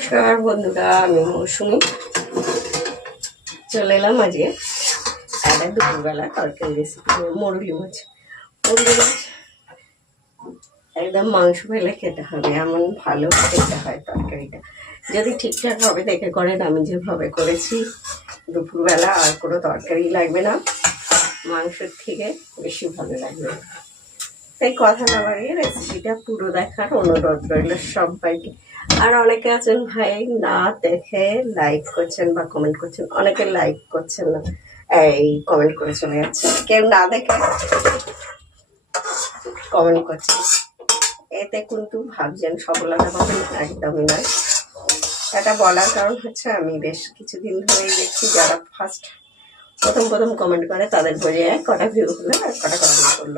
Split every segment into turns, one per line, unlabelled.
নমস্কার বন্ধুরা, আমি মৌসুমি। চলে এলাম আজকে একটা দুপুরবেলা তরকারি রেসিপি মরুলি মাছ। মরুলি মাছ একদম মাংস ফেলে খেতে হবে, এমন ভালো খেতে হয় তরকারিটা। যদি ঠিকঠাকভাবে দেখে করেন, আমি যেভাবে করেছি। দুপুরবেলা আর কোনো তরকারি লাগবে না। মাংসের থেকে বেশি ভালো লাগবে। তাই কথা না বাড়িয়ে রেসিপিটা পুরো দেখার অনুরোধ রইল সবাইকে। আর অনেকে আছেন, ভাই, না দেখে লাইক করছেন বা কমেন্ট করছেন। অনেকে লাইক করছেন না। এই কমেন্ট করে চলে যাচ্ছে কেউ না দেখে কমেন্ট করছেন এতে কিন্তু ভাবছেন সফলতা পাবেন একদমই নয়। এটা বলার কারণ হচ্ছে আমি বেশ কিছুদিন ধরেই দেখছি যারা ফার্স্ট প্রথম প্রথম কমেন্ট করে তাদের বোঝে কটা ভিউ হলো আর কটা কমেন্ট করল।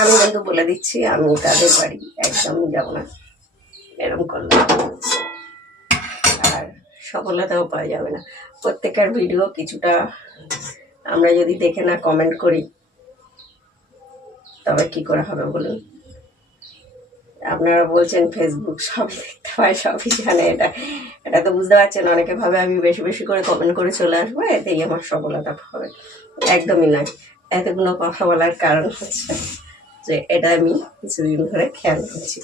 আমি কিন্তু বলে দিচ্ছি, আমি তাদের বাড়ি একদমই যাব না। এরকম করলে আর সফলতাও পাওয়া যাবে না। প্রত্যেকের ভিডিও কিছুটা আমরা যদি দেখে না কমেন্ট করি, তবে কি করে হবে বলুন? আপনারা বলছেন ফেসবুক সব দেখতে পায় সবই জানে এটা। এটা তো বুঝতে পারছেন, অনেকে ভাবে আমি বেশি বেশি করে কমেন্ট করে চলে আসব, এতেই আমার সফলতা হবে। একদমই নয়। এতগুলো কথা বলার কারণ হচ্ছে যে এটা আমি কিছুদিন ধরে খেয়াল করছি।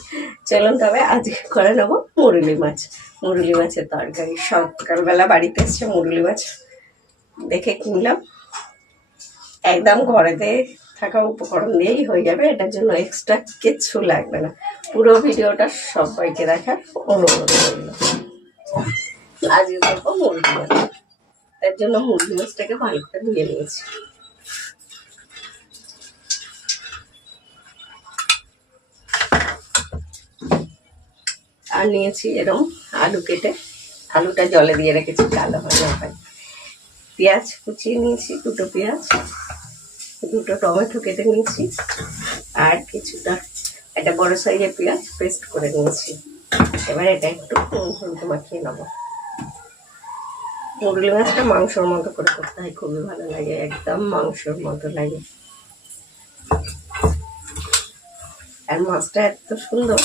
চলুন তবে আজকে করে নেব মুরুলি মাছ। মুরুলি মাছের তরকারি। সকালবেলা বাড়িতে এসছে মুরুলি মাছ দেখে কিনলাম। একদম ঘরেতে থাকা উপকরণ দিয়েই হয়ে যাবে। এটার জন্য এক্সট্রা কিচ্ছু লাগবে না। পুরো ভিডিওটা সবাইকে দেখার অনুরোধ করল আজকে করব মুরগি মাছ। তার জন্য মুরগি মাছটাকে ভালো করে ধুয়ে নিয়েছি। আর নিয়েছি এরকম আলু কেটে। আলুটা জলে দিয়ে রেখেছি, কালো হয়ে যাবে। পেঁয়াজ কুচিয়ে নিয়েছি, দুটো পেঁয়াজ, দুটো টমেটো কেটে নিয়েছি, আর কিছুটা একটা বড় সাইজের পেঁয়াজ পেস্ট করে নিয়েছি। এবার এটা একটু হলুদ মাখিয়ে নেব। মুরগি মাছটা মাংসর মতো করে করতে হয়, খুবই ভালো লাগে, একদম মাংসর মতো লাগে। আর মাছটা এত সুন্দর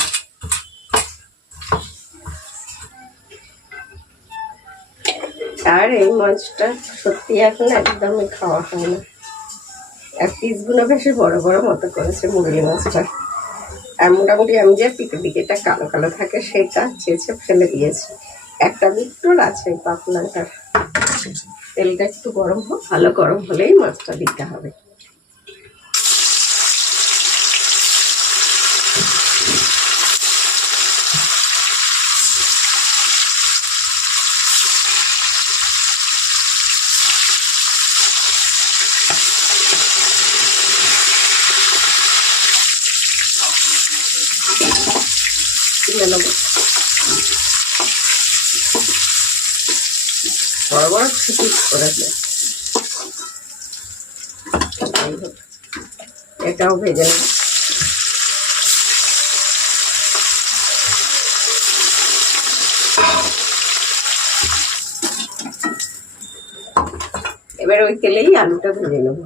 আর এই মাছটা সত্যি এখন একদমই খাওয়া হয় না। এক পিস পিসগুলো বেশি বড় বড় মতো করেছে মুরগি মাছটা। আর মোটামুটি আমি যে পিকে দিকেটা কালো কালো থাকে সেটা চেঁচে ফেলে দিয়েছি। একটা বিট্টুর আছে পাপনাটার। তেলটা একটু গরম হোক, ভালো গরম হলেই মাছটা দিতে হবে। তুলে নেব বড় বড় এটাও ভেজে নেব। এবার ওই তেলেই আলুটা ভেজে নেব।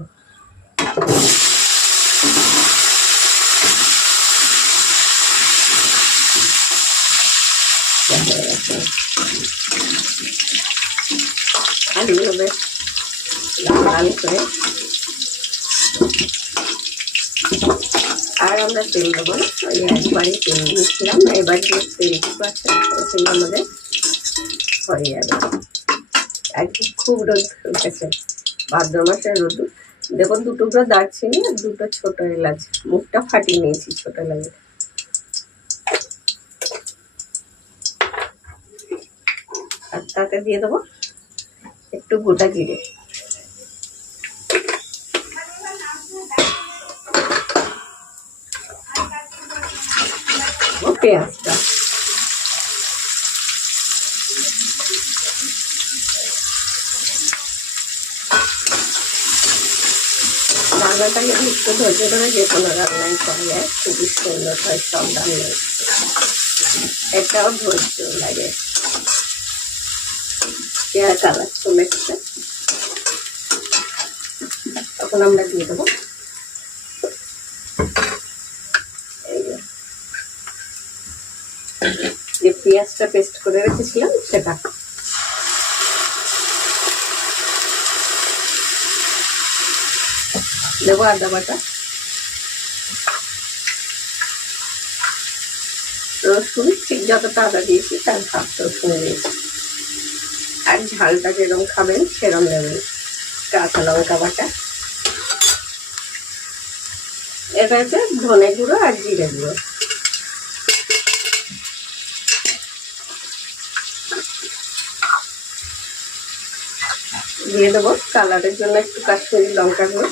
আর আমরা তেল দেবো ওই একবারই তেল দিয়েছিলাম, এবার যে তেলটুকু আছে আমাদের হয়ে যাবে। আজকে খুব রোদ উঠেছে। ভাদ্র মাসের রোদ। দেখো দুটো করে দারচিনি আর দুটো ছোট এলাচ। মুখটা ফাটিয়ে নিয়েছি ছোট এলাচ আর তাতে দিয়ে দেবো একটু গোটা জিরে। পেঁয়াজটা। রান্নাটাকে একটু ধৈর্য ধরে যে কোনো রান্নাই করা যায় খুবই সুন্দর হয়, সব রান্নায় এটাও ধৈর্য লাগে। পেয়ারা কালার চলে এসছে। তখন আমরা দিয়ে দেবো। যে। পেঁয়াজটা পেস্ট করে রেখেছিলাম, সেটা দেবো আদা বাটা। রসুন, ঠিক যতটা আদা দিয়েছি, তার হাফ রসুন দিয়েছি আর ঝালটা যেরকম খাবেন, সেরকম দেবেন কাঁচা লঙ্কা বাটা। এটা হচ্ছে ধনে গুঁড়ো আর জিরে গুঁড়ো। দিয়ে দেবো। কালারের জন্য একটু কাশ্মীরি লঙ্কা গুঁড়ো।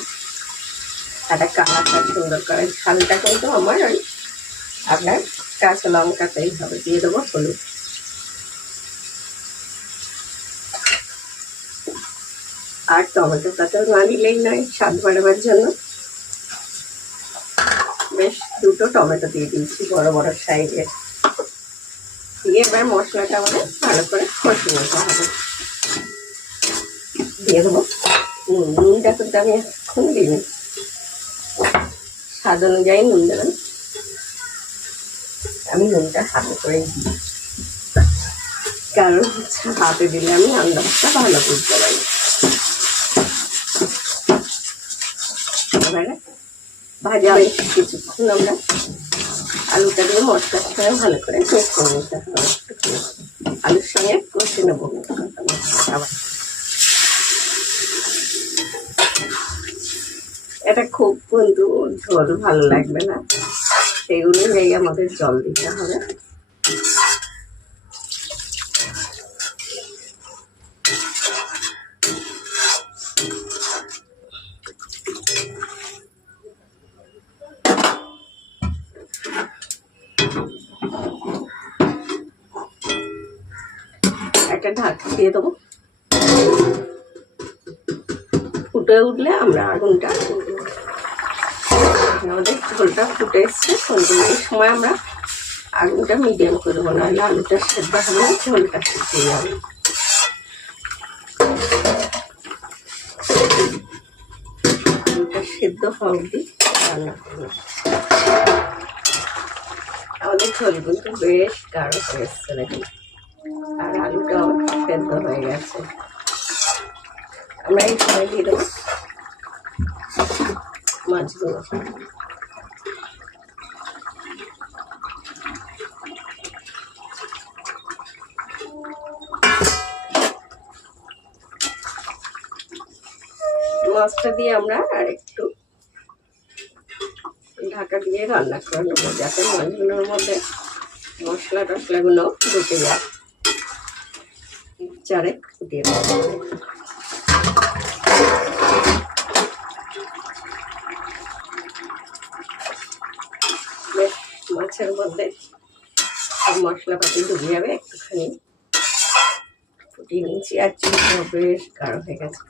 একটা কালারটা সুন্দর করে ঝালটা কিন্তু আমার ওই আপনার কাঁচা লঙ্কাতেই হবে, দিয়ে দেবো হলুদ। আর টমেটোটা তো না দিলেই নয়, স্বাদ বাড়াবার জন্য। বেশ, দুটো টমেটো দিয়ে দিয়েছি বড় বড় সাইজের। দিয়ে এবার মশলাটা আমাদের ভালো করে কষে নিতে হবে। দিয়ে দেবো। নুনটা কিন্তু আমি এখন দিইনি। স্বাদ অনুযায়ী নুন দেবেন। আমি নুনটা হাতে করে দিই। কারণ হচ্ছে হাতে দিলে আমি আন্দাজটা ভালো করতে পারি। এবারে ভাজা বেশ কিছুক্ষণ আমরা আলুটা দিয়ে মশলার সঙ্গে ভালো করে কষে নিতে হবে। আলুর সঙ্গে কষে নেব। আবার এটা খুব কিন্তু ঝোল ভালো লাগবে না। সেই অনুযায়ী আমাদের জল দিতে হবে। একটা ঢাকা দিয়ে দেবো। ফুটে উঠলে আমরা আগুনটা আমাদের ঝোলটা ফুটে এসছে কিন্তু এই সময় আমরা আগুনটা মিডিয়াম করে দেবো, নাহলে আলুটা সেদ্ধ না, ঝোলটা শুকিয়ে যাবে। আলুটা সেদ্ধ হওয়া অবধি করব। আমাদের ঝোল কিন্তু বেশ গাঢ় হয়ে এসছে নাকি আর আলুটাও সেদ্ধ হয়ে গেছে। আমরা এই সময় দিয়ে মাছগুলো মাছটা দিয়ে আমরা আর একটু ঢাকা দিয়ে রান্না করে নেব, যাতে মাছগুলোর মধ্যে মশলা টশলাগুলো ঢুকে যায়। চারেক ফুটিয়ে দেবো বেশ মাছের মধ্যে সব মশলাপাতি ডুবে যাবে একটুখানি। ফুটিয়ে নিয়েছি আর চিনিটা বেশ গাঢ় হয়ে গেছে।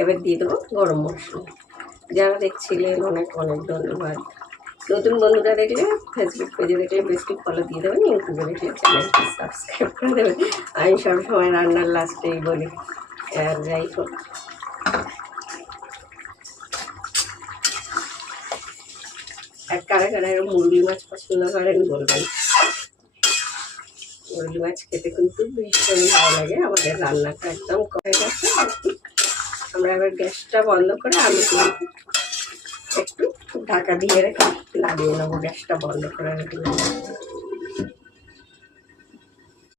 এবার দিয়ে দেবো গরম মশলা। যারা দেখছিলেন অনেক অনেক ধন্যবাদ। নতুন বন্ধুরা দেখলে ফেসবুক পেজে দেখলে বেশি ফলো দিয়ে দেবেন ইউটিউবে দেখলে চ্যানেলটি সাবস্ক্রাইব করে দেবেন। আমি সবসময় রান্নার লাস্টেই বলি। আর যাই হোক। আর কারা কারা মুরগি মাছ পছন্দ করেন বলবেন। মুরগি মাছ খেতে কিন্তু ভীষণ ভালো লাগে, আমাদের রান্নাটা একদম কমে গেছে আমরা এবার গ্যাসটা বন্ধ করে আমি কিন্তু একটু ঢাকা দিয়ে রেখে লাগিয়ে নেব, গ্যাসটা বন্ধ করে রেখে